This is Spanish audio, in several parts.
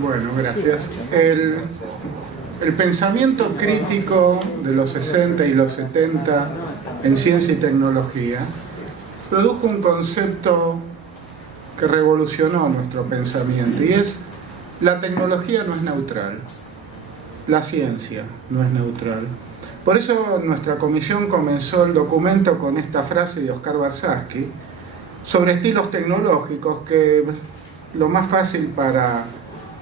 Bueno, gracias. El pensamiento crítico de los 60 y los 70 en ciencia y tecnología produjo un concepto que revolucionó nuestro pensamiento, y es: la tecnología no es neutral, la ciencia no es neutral. Por eso nuestra comisión comenzó el documento con esta frase de Oscar Barsky sobre estilos tecnológicos, que lo más fácil para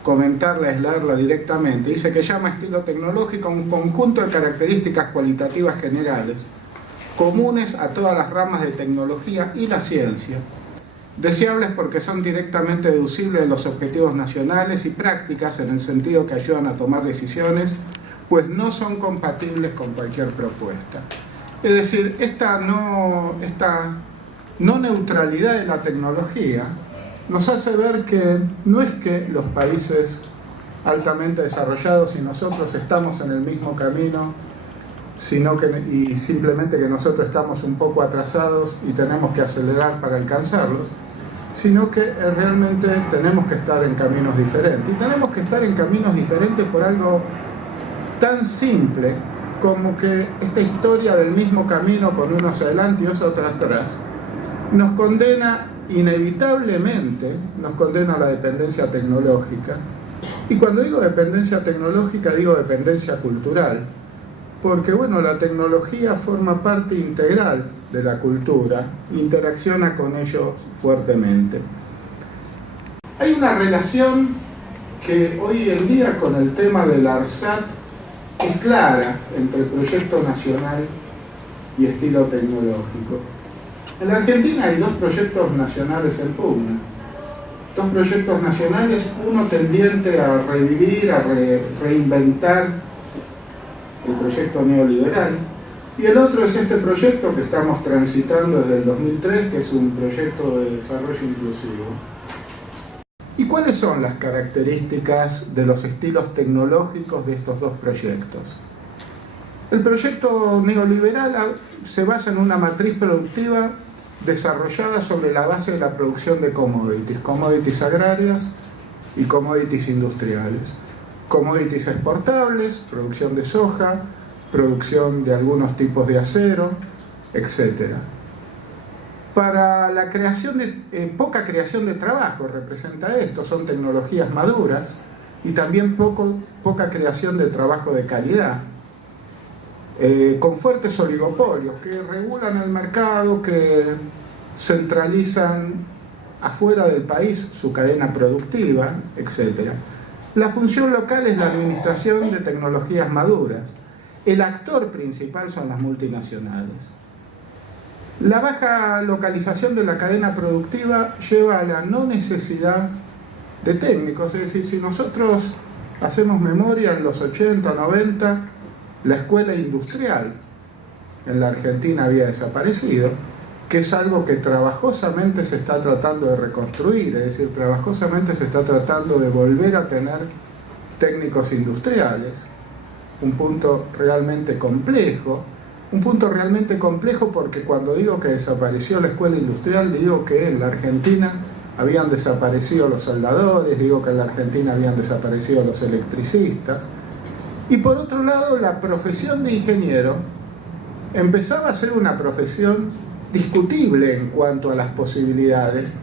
comentarla es leerla directamente. Dice que llama estilo tecnológico un conjunto de características cualitativas generales comunes a todas las ramas de tecnología y la ciencia, deseables porque son directamente deducibles de los objetivos nacionales, y prácticas en el sentido que ayudan a tomar decisiones, pues no son compatibles con cualquier propuesta. Es decir, esta no neutralidad de la tecnología nos hace ver que no es que los países altamente desarrollados y nosotros estamos en el mismo camino, sino que y simplemente que nosotros estamos un poco atrasados y tenemos que acelerar para alcanzarlos, sino que realmente tenemos que estar en caminos diferentes. Y tenemos que estar en caminos diferentes por algo tan simple como que esta historia del mismo camino con unos adelante y otros atrás nos condena inevitablemente, nos condena a la dependencia tecnológica. Y cuando digo dependencia tecnológica, digo dependencia cultural, porque bueno, la tecnología forma parte integral de la cultura, interacciona con ello fuertemente. Hay una relación que hoy en día con el tema del ARSAT es clara entre proyecto nacional y estilo tecnológico. En la Argentina hay dos proyectos nacionales en pugna. Dos proyectos nacionales, uno tendiente a revivir, a reinventar el proyecto neoliberal, y el otro es este proyecto que estamos transitando desde el 2003, que es un proyecto de desarrollo inclusivo. ¿Y cuáles son las características de los estilos tecnológicos de estos dos proyectos? El proyecto neoliberal se basa en una matriz productiva desarrollada sobre la base de la producción de commodities agrarias y commodities industriales. Commodities exportables, producción de soja, producción de algunos tipos de acero, etc. Para la creación poca creación de trabajo representa esto, son tecnologías maduras, y también poca creación de trabajo de calidad, con fuertes oligopolios que regulan el mercado, que centralizan afuera del país su cadena productiva, etc. La función local es la administración de tecnologías maduras. El actor principal son las multinacionales. La baja localización de la cadena productiva lleva a la no necesidad de técnicos. Es decir, si nosotros hacemos memoria, en los 80, 90, la escuela industrial en la Argentina había desaparecido, que es algo que trabajosamente se está tratando de reconstruir. Es decir, trabajosamente se está tratando de volver a tener técnicos industriales. Un punto realmente complejo. Un punto realmente complejo porque cuando digo que desapareció la escuela industrial, digo que en la Argentina habían desaparecido los soldadores, digo que en la Argentina habían desaparecido los electricistas. Y por otro lado, la profesión de ingeniero empezaba a ser una profesión discutible en cuanto a las posibilidades.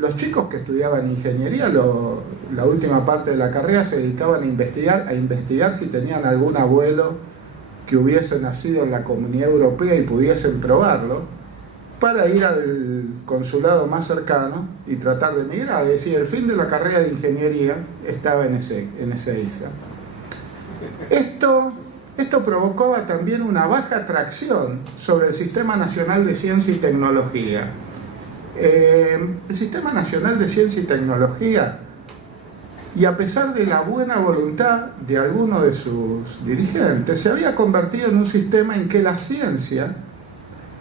Los chicos que estudiaban ingeniería, la última parte de la carrera, se dedicaban a investigar si tenían algún abuelo que hubiese nacido en la Comunidad Europea y pudiesen probarlo, para ir al consulado más cercano y tratar de emigrar. Es decir, el fin de la carrera de ingeniería estaba en Ezeiza. Esto provocaba también una baja atracción sobre el Sistema Nacional de Ciencia y Tecnología. El Sistema Nacional de Ciencia y Tecnología, y a pesar de la buena voluntad de algunos de sus dirigentes, se había convertido en un sistema en que la ciencia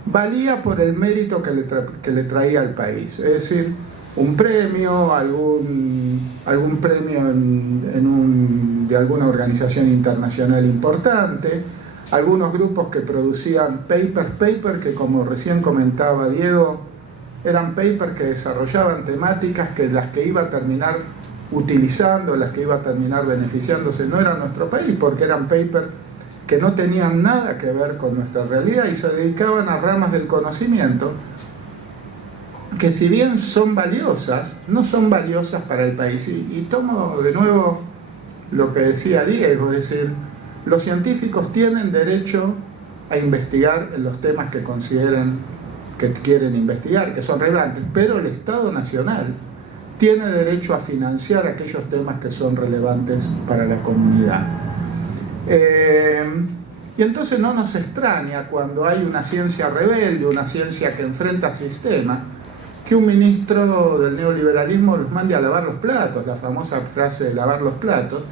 valía por el mérito que le traía al país. Es decir, un premio, algún premio de alguna organización internacional importante, algunos grupos que producían paper que, como recién comentaba Diego, eran papers que desarrollaban temáticas que las que iba a terminar utilizando, las que iba a terminar beneficiándose, no era nuestro país, porque eran papers que no tenían nada que ver con nuestra realidad y se dedicaban a ramas del conocimiento que, si bien son valiosas, no son valiosas para el país. Y tomo de nuevo lo que decía Diego, es decir, los científicos tienen derecho a investigar en los temas que consideren que quieren investigar, que son relevantes, pero el Estado Nacional tiene derecho a financiar aquellos temas que son relevantes para la comunidad. Y entonces no nos extraña cuando hay una ciencia rebelde, una ciencia que enfrenta sistemas, que un ministro del neoliberalismo los mande a lavar los platos, la famosa frase de lavar los platos,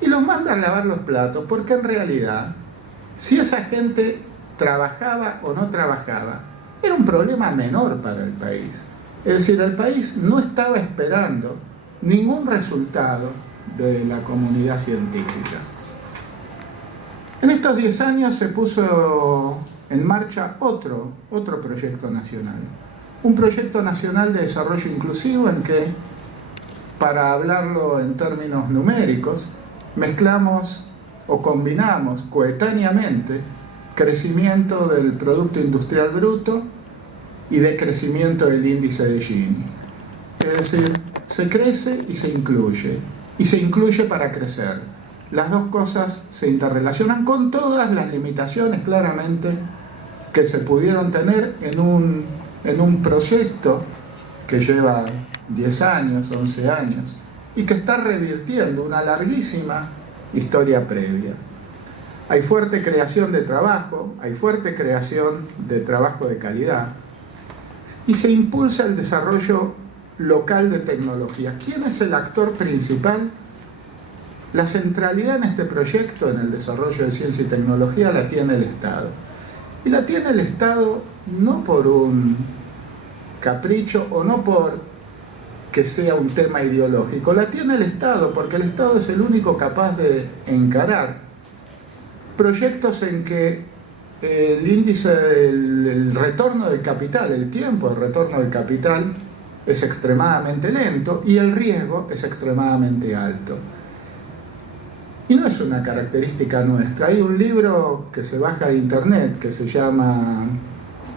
y los manda a lavar los platos porque en realidad, si esa gente trabajaba o no trabajaba, era un problema menor para el país. Es decir, el país no estaba esperando ningún resultado de la comunidad científica. En estos 10 años se puso en marcha otro proyecto nacional. Un proyecto nacional de desarrollo inclusivo en que, para hablarlo en términos numéricos, mezclamos o combinamos coetáneamente crecimiento del Producto Industrial Bruto y decrecimiento del índice de Gini. Es decir, se crece y se incluye para crecer. Las dos cosas se interrelacionan con todas las limitaciones, claramente, que se pudieron tener en un proyecto que lleva 10 años, 11 años, y que está revirtiendo una larguísima historia previa. Hay fuerte creación de trabajo, hay fuerte creación de trabajo de calidad, y se impulsa el desarrollo local de tecnología. ¿Quién es el actor principal? La centralidad en este proyecto, en el desarrollo de ciencia y tecnología, la tiene el Estado. Y la tiene el Estado no por un capricho o no por que sea un tema ideológico. La tiene el Estado porque el Estado es el único capaz de encarar proyectos en que el índice del retorno del capital, el tiempo de retorno del capital es extremadamente lento y el riesgo es extremadamente alto. Y no es una característica nuestra. Hay un libro que se baja de internet que se llama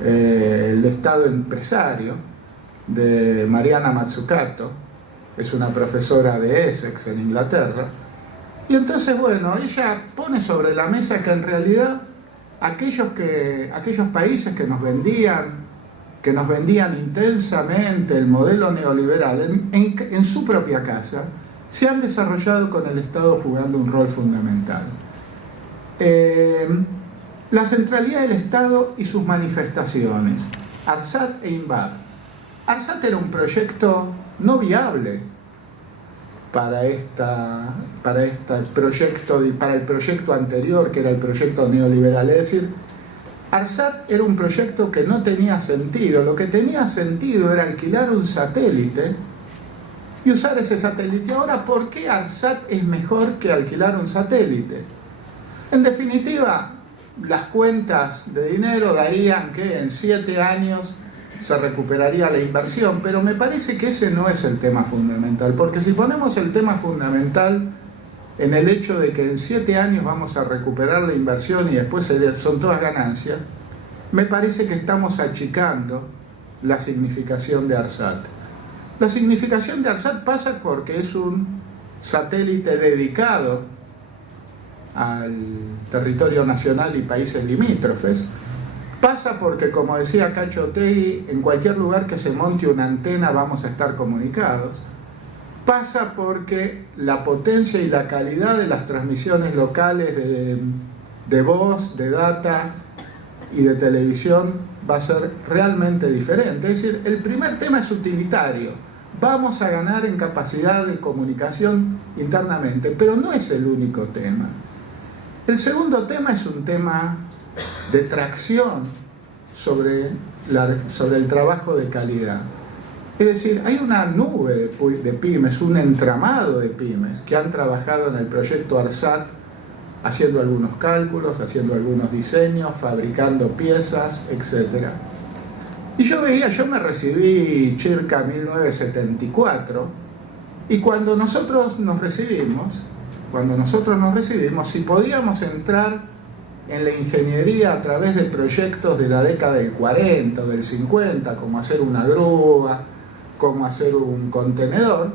El Estado Empresario, de Mariana Mazzucato, es una profesora de Essex en Inglaterra. Y entonces, bueno, ella pone sobre la mesa que en realidad aquellos países que nos vendían intensamente el modelo neoliberal en su propia casa, se han desarrollado con el Estado jugando un rol fundamental. La centralidad del Estado y sus manifestaciones, ARSAT e INVAP. ARSAT era un proyecto no viable para el proyecto anterior, que era el proyecto neoliberal. Es decir, ARSAT era un proyecto que no tenía sentido. Lo que tenía sentido era alquilar un satélite y usar ese satélite. Ahora, ¿por qué ARSAT es mejor que alquilar un satélite? En definitiva, las cuentas de dinero darían que en 7 años se recuperaría la inversión, pero me parece que ese no es el tema fundamental, porque si ponemos el tema fundamental en el hecho de que en 7 años vamos a recuperar la inversión y después son todas ganancias, me parece que estamos achicando la significación de ARSAT. La significación de ARSAT pasa porque es un satélite dedicado al territorio nacional y países limítrofes. Pasa porque, como decía Cacho Otegi, en cualquier lugar que se monte una antena vamos a estar comunicados. Pasa porque la potencia y la calidad de las transmisiones locales de voz, de data y de televisión va a ser realmente diferente. Es decir, el primer tema es utilitario. Vamos a ganar en capacidad de comunicación internamente, pero no es el único tema. El segundo tema es un tema de tracción sobre el trabajo de calidad. Es decir, hay una nube de pymes, un entramado de pymes que han trabajado en el proyecto ARSAT haciendo algunos cálculos, haciendo algunos diseños, fabricando piezas, etc. Y yo me recibí circa 1974, y cuando nosotros nos recibimos, si podíamos entrar en la ingeniería a través de proyectos de la década del 40 o del 50, como hacer una grúa, como hacer un contenedor,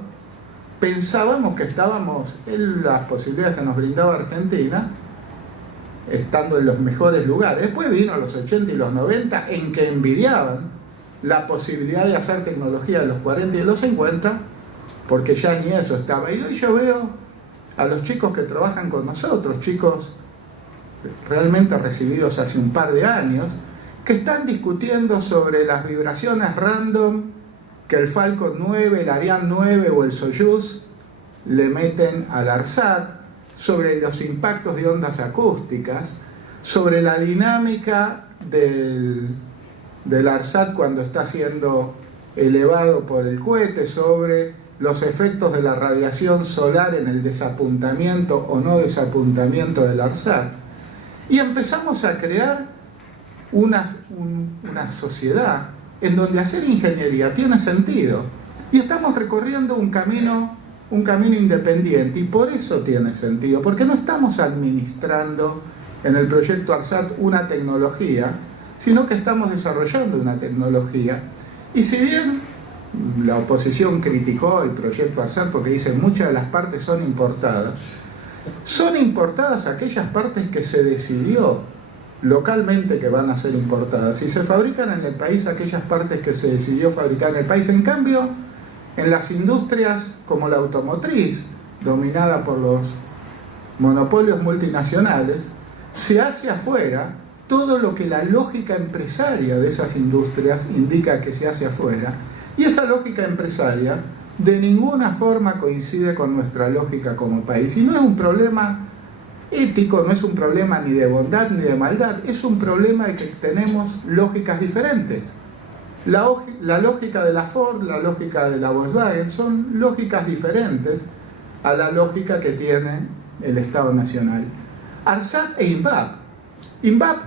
pensábamos que estábamos en las posibilidades que nos brindaba Argentina, estando en los mejores lugares. Después vino los 80 y los 90, en que envidiaban la posibilidad de hacer tecnología de los 40 y de los 50, porque ya ni eso estaba. Y hoy yo veo a los chicos que trabajan con nosotros, chicos realmente recibidos hace un par de años, que están discutiendo sobre las vibraciones random que el Falcon 9, el Ariane 9 o el Soyuz le meten al ARSAT, sobre los impactos de ondas acústicas, sobre la dinámica del ARSAT cuando está siendo elevado por el cohete, sobre los efectos de la radiación solar en el desapuntamiento o no desapuntamiento del ARSAT. Y empezamos a crear una sociedad en donde hacer ingeniería tiene sentido. Y estamos recorriendo un camino independiente, y por eso tiene sentido, porque no estamos administrando en el proyecto ARSAT una tecnología, sino que estamos desarrollando una tecnología. Y si bien la oposición criticó el proyecto ARSAT porque dice muchas de las partes son importadas aquellas partes que se decidió localmente que van a ser importadas, y se fabrican en el país aquellas partes que se decidió fabricar en el país. En cambio, en las industrias como la automotriz, dominada por los monopolios multinacionales, se hace afuera todo lo que la lógica empresaria de esas industrias indica que se hace afuera, y esa lógica empresaria de ninguna forma coincide con nuestra lógica como país. Y no es un problema ético, no es un problema ni de bondad ni de maldad, es un problema de que tenemos lógicas diferentes. La lógica de la Ford, la lógica de la Volkswagen son lógicas diferentes a la lógica que tiene el Estado Nacional. ARSAT e INVAP. INVAP,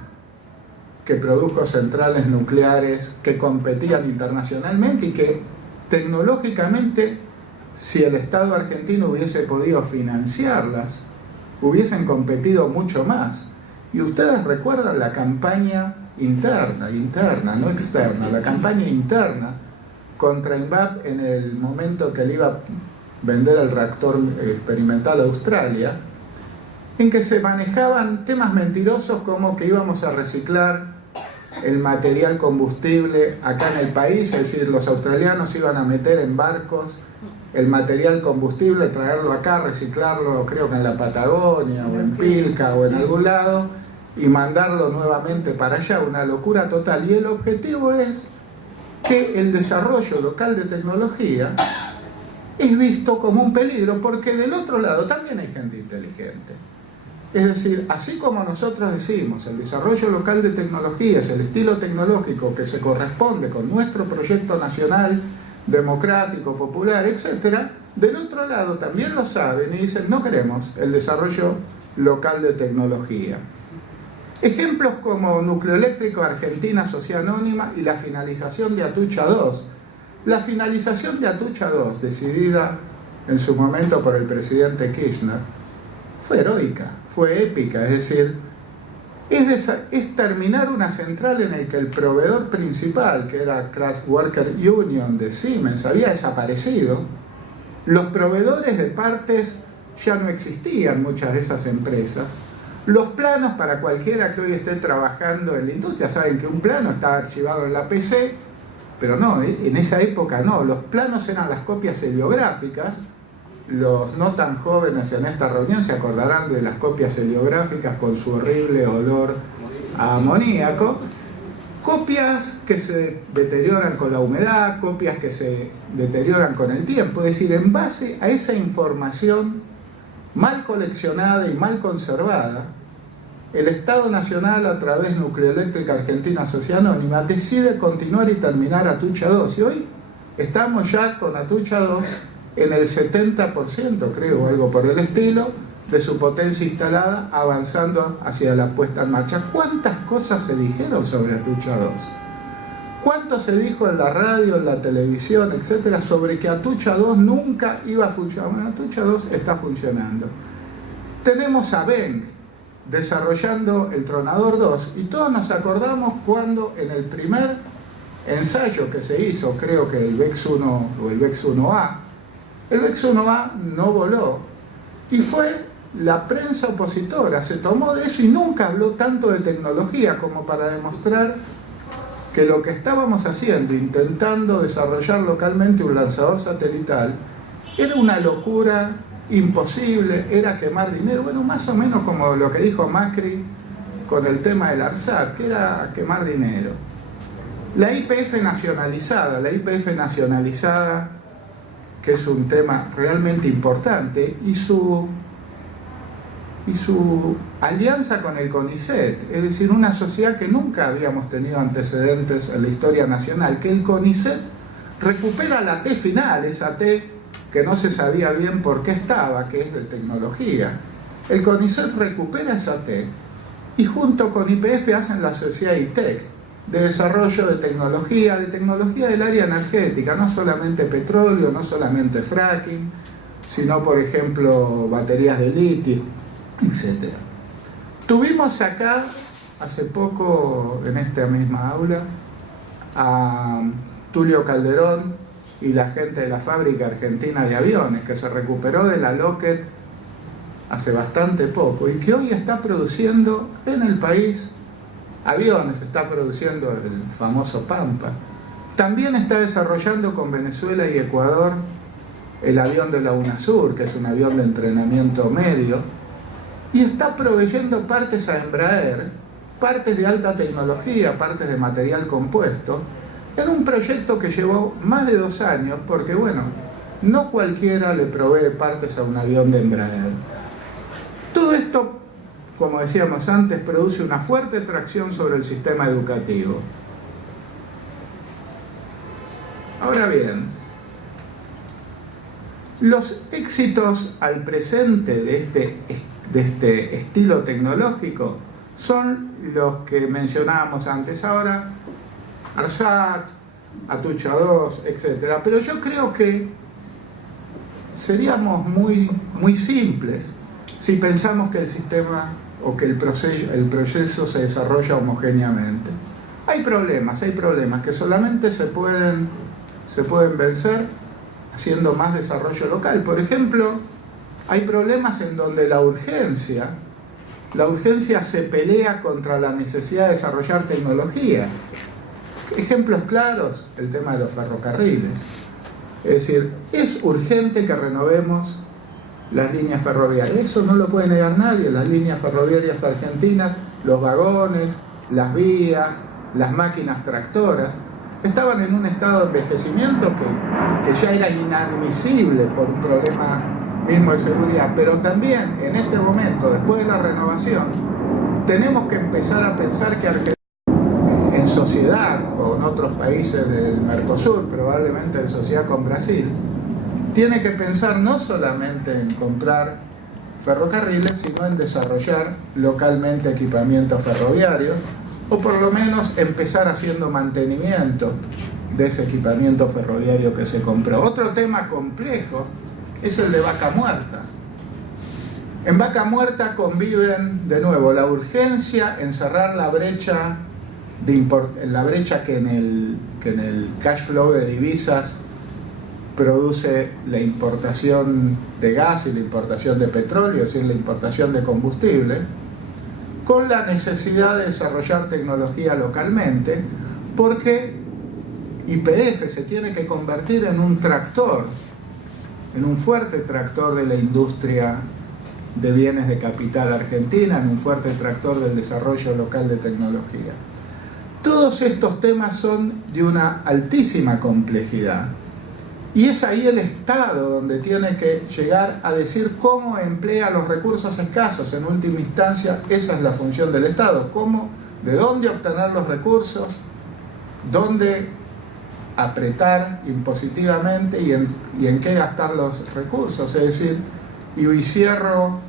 que produjo centrales nucleares que competían internacionalmente y que tecnológicamente, si el Estado argentino hubiese podido financiarlas, hubiesen competido mucho más. Y ustedes recuerdan la campaña interna, no externa, la campaña interna contra INVAP en el momento que le iba a vender el reactor experimental a Australia, en que se manejaban temas mentirosos como que íbamos a reciclar el material combustible acá en el país, es decir, los australianos iban a meter en barcos el material combustible, traerlo acá, reciclarlo, creo que en la Patagonia o en Pilca o en algún lado, y mandarlo nuevamente para allá, una locura total. Y el objetivo es que el desarrollo local de tecnología es visto como un peligro, porque del otro lado también hay gente inteligente. Es decir, así como nosotros decimos, el desarrollo local de tecnología es el estilo tecnológico que se corresponde con nuestro proyecto nacional, democrático, popular, etc., del otro lado también lo saben y dicen, no queremos el desarrollo local de tecnología. Ejemplos como Nucleoeléctrico Argentina Sociedad Anónima y la finalización de Atucha 2. La finalización de Atucha 2, decidida en su momento por el presidente Kirchner, fue heroica, fue épica, es decir, es terminar una central en la que el proveedor principal, que era Kraftwerker Union de Siemens, había desaparecido. Los proveedores de partes ya no existían, muchas de esas empresas. Los planos, para cualquiera que hoy esté trabajando en la industria, saben que un plano está archivado en la PC, pero no, en esa época no, los planos eran las copias heliográficas. Los no tan jóvenes en esta reunión se acordarán de las copias heliográficas con su horrible olor a amoníaco. Copias que se deterioran con la humedad, copias que se deterioran con el tiempo. Es decir, en base a esa información mal coleccionada y mal conservada, el Estado Nacional, a través de Nucleoeléctrica Argentina Sociedad Anónima, decide continuar y terminar Atucha 2. Y hoy estamos ya con Atucha 2 en el 70%, creo, o algo por el estilo, de su potencia instalada, avanzando hacia la puesta en marcha. ¿Cuántas cosas se dijeron sobre Atucha 2? ¿Cuánto se dijo en la radio, en la televisión, etcétera, sobre que Atucha 2 nunca iba a funcionar? Bueno, Atucha 2 está funcionando. Tenemos a Ben desarrollando el Tronador 2 y todos nos acordamos cuando en el primer ensayo que se hizo, creo que el VEX 1 o el VEX 1A, el VEX 1A no voló y fue la prensa opositora, se tomó de eso y nunca habló tanto de tecnología como para demostrar que lo que estábamos haciendo, intentando desarrollar localmente un lanzador satelital, era una locura imposible, era quemar dinero, bueno, más o menos como lo que dijo Macri con el tema del ARSAT, que era quemar dinero. La YPF nacionalizada, que es un tema realmente importante, y su alianza con el CONICET, es decir, una sociedad que nunca habíamos tenido antecedentes en la historia nacional, que el CONICET recupera la T final, esa T que no se sabía bien por qué estaba, que es de tecnología. El CONICET recupera esa T y junto con YPF hacen la sociedad ITEC, de desarrollo de tecnología del área energética, no solamente petróleo, no solamente fracking, sino por ejemplo baterías de litio, etc. Tuvimos acá hace poco en esta misma aula a Tulio Calderón y la gente de la fábrica argentina de aviones que se recuperó de la Lockheed hace bastante poco y que hoy está produciendo en el país aviones, está produciendo el famoso Pampa. También está desarrollando con Venezuela y Ecuador el avión de la UNASUR, que es un avión de entrenamiento medio, y está proveyendo partes a Embraer, partes de alta tecnología, partes de material compuesto, en un proyecto que llevó más de 2 años, porque bueno, no cualquiera le provee partes a un avión de Embraer. Todo esto, como decíamos antes, produce una fuerte tracción sobre el sistema educativo. Ahora bien, los éxitos al presente de este estilo tecnológico son los que mencionábamos antes. Ahora, ARSAT, Atucha 2, etc. Pero yo creo que seríamos muy simples si pensamos que el sistema o que el proceso se desarrolla homogéneamente. Hay problemas que solamente se pueden vencer haciendo más desarrollo local. Por ejemplo, hay problemas en donde la urgencia se pelea contra la necesidad de desarrollar tecnología. Ejemplos claros, el tema de los ferrocarriles. Es decir, es urgente que renovemos las líneas ferroviarias. Eso no lo puede negar nadie. Las líneas ferroviarias argentinas, los vagones, las vías, las máquinas tractoras, estaban en un estado de envejecimiento que ya era inadmisible por un problema mismo de seguridad. Pero también, en este momento, después de la renovación, tenemos que empezar a pensar que Argentina, en sociedad con otros países del Mercosur, probablemente en sociedad con Brasil, tiene que pensar no solamente en comprar ferrocarriles, sino en desarrollar localmente equipamientos ferroviarios, o por lo menos empezar haciendo mantenimiento de ese equipamiento ferroviario que se compró. Otro tema complejo es el de Vaca Muerta. En Vaca Muerta conviven de nuevo la urgencia en cerrar la brecha que en el cash flow de divisas produce la importación de gas y la importación de petróleo, es decir, la importación de combustible, con la necesidad de desarrollar tecnología localmente, porque YPF se tiene que convertir en un tractor, en un fuerte tractor de la industria de bienes de capital argentina, en un fuerte tractor del desarrollo local de tecnología. Todos estos temas son de una altísima complejidad. Y es ahí el Estado donde tiene que llegar a decir cómo emplea los recursos escasos. En última instancia, esa es la función del Estado. De dónde obtener los recursos, dónde apretar impositivamente y en qué gastar los recursos. Es decir, y cierro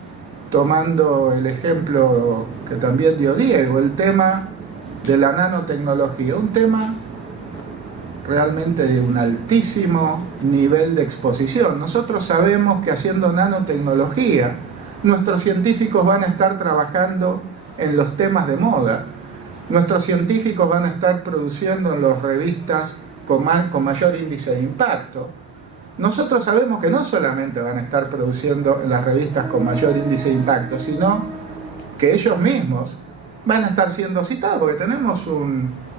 tomando el ejemplo que también dio Diego, el tema de la nanotecnología. Un tema realmente de un altísimo nivel de exposición. Nosotros sabemos que haciendo nanotecnología, nuestros científicos van a estar trabajando en los temas de moda, nuestros científicos van a estar produciendo en las revistas con mayor índice de impacto. Nosotros sabemos que no solamente van a estar produciendo en las revistas con mayor índice de impacto, sino que ellos mismos van a estar siendo citados, porque tenemos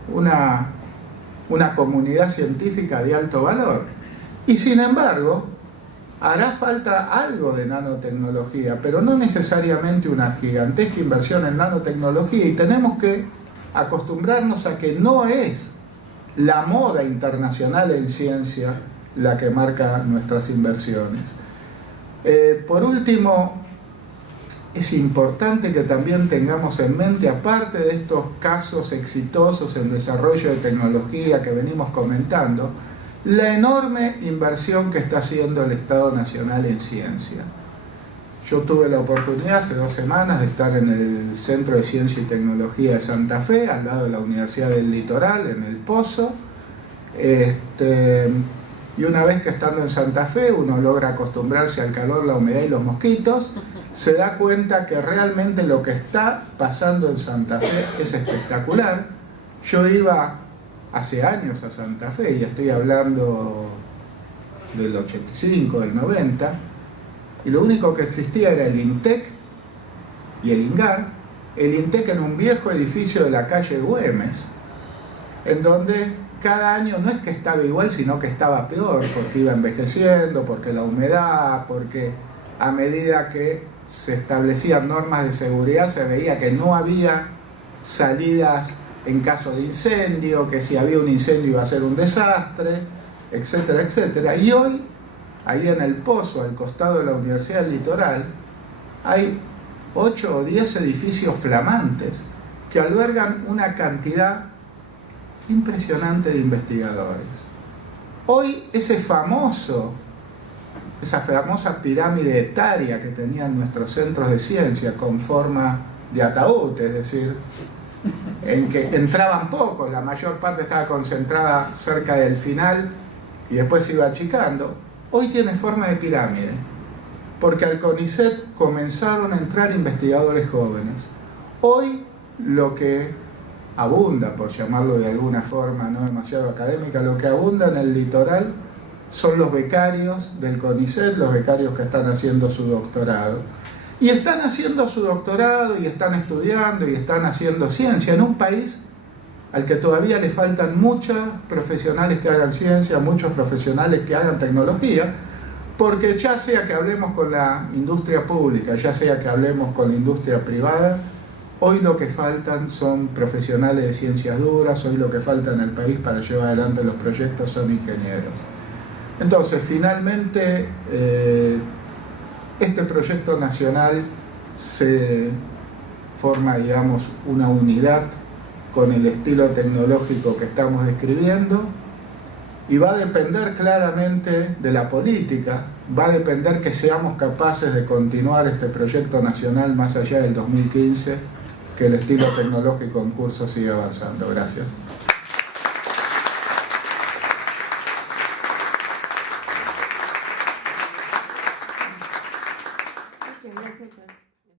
una comunidad científica de alto valor. Y sin embargo, hará falta algo de nanotecnología, pero no necesariamente una gigantesca inversión en nanotecnología, y tenemos que acostumbrarnos a que no es la moda internacional en ciencia la que marca nuestras inversiones. Por último, es importante que también tengamos en mente, aparte de estos casos exitosos en desarrollo de tecnología que venimos comentando, la enorme inversión que está haciendo el Estado Nacional en ciencia. Yo tuve la oportunidad hace 2 semanas de estar en el Centro de Ciencia y Tecnología de Santa Fe, al lado de la Universidad del Litoral, en El Pozo. Y una vez que estando en Santa Fe uno logra acostumbrarse al calor, la humedad y los mosquitos, se da cuenta que realmente lo que está pasando en Santa Fe es espectacular. Yo iba hace años a Santa Fe, y estoy hablando del 85, del 90, y lo único que existía era el INTEC y el INGAR. El INTEC en un viejo edificio de la calle Güemes, en donde cada año no es que estaba igual, sino que estaba peor, porque iba envejeciendo, porque la humedad, porque a medida que se establecían normas de seguridad se veía que no había salidas en caso de incendio, que si había un incendio iba a ser un desastre, etcétera, etcétera. Y hoy, ahí en El Pozo, al costado de la Universidad del Litoral, hay 8 o 10 edificios flamantes que albergan una cantidad impresionante de investigadores. Hoy esa famosa pirámide etaria que tenían nuestros centros de ciencia con forma de ataúd, es decir, en que entraban pocos, la mayor parte estaba concentrada cerca del final y después se iba achicando, hoy tiene forma de pirámide, porque al CONICET comenzaron a entrar investigadores jóvenes. Hoy lo que abunda, por llamarlo de alguna forma no demasiado académica, lo que abunda en el litoral son los becarios del CONICET, los becarios que están haciendo su doctorado. Y están haciendo su doctorado y están estudiando y están haciendo ciencia en un país al que todavía le faltan muchos profesionales que hagan ciencia, muchos profesionales que hagan tecnología, porque ya sea que hablemos con la industria pública, ya sea que hablemos con la industria privada, hoy lo que faltan son profesionales de ciencias duras, hoy lo que falta en el país para llevar adelante los proyectos son ingenieros. Entonces, finalmente, este proyecto nacional se forma, digamos, una unidad con el estilo tecnológico que estamos describiendo, y va a depender claramente de la política, va a depender que seamos capaces de continuar este proyecto nacional más allá del 2015, que el estilo tecnológico en curso siga avanzando. Gracias.